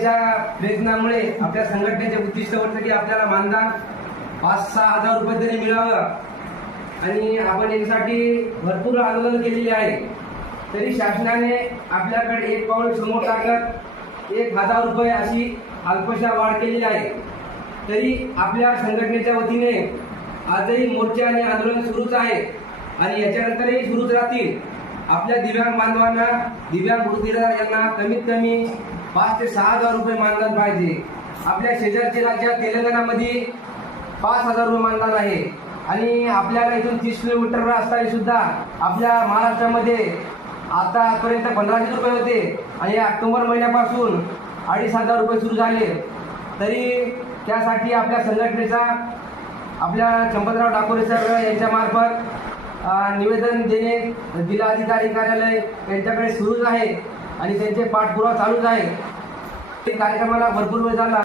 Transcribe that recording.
संघटनेच्या प्रयत्नामुळे आपल्या संघटनेच्या उद्दिष्ट आपल्याला मानधन पाच सहा हजार रुपये तरी मिळावं. आणि आपण यासाठी भरपूर आंदोलन केलेले आहे. तरी शासनाने आपल्याकडे एक पाऊल समोर टाकत एक हजार रुपये अशी अल्पशा वाढ केलेली आहे. तरी आपल्या संघटनेच्या वतीने आजही मोर्चे आणि आंदोलन सुरूच आहे. आणि याच्यानंतरही सुरूच राहतील. आपल्या दिव्यांग बांधवांना दिव्यांग वृद्धीदार यांना कमीत कमी पाच ते सहा हजार रुपये मानधन पाहिजे. आपल्या शेजारच्या राज्यात तेलंगणामध्ये पाच हजार रुपये मानधन आहे. आणि आपल्याला इथून तीस किलोमीटर असताना सुद्धा आपल्या महाराष्ट्रामध्ये आतापर्यंत पंधराशे रुपये होते. आणि ऑक्टोबर महिन्यापासून अडीच हजार रुपये सुरू झाले. तरी त्यासाठी आपल्या संघटनेचा आपल्या चंपतराव डाकोरे सर यांच्यामार्फत निवेदन देणे जिल्हाधिकारी कार्यालय यांच्याकडे सुरूच आहे. आणि त्यांचे पाठपुरावा चालूच आहे. ते कार्यक्रमाला भरपूर वेळ झाला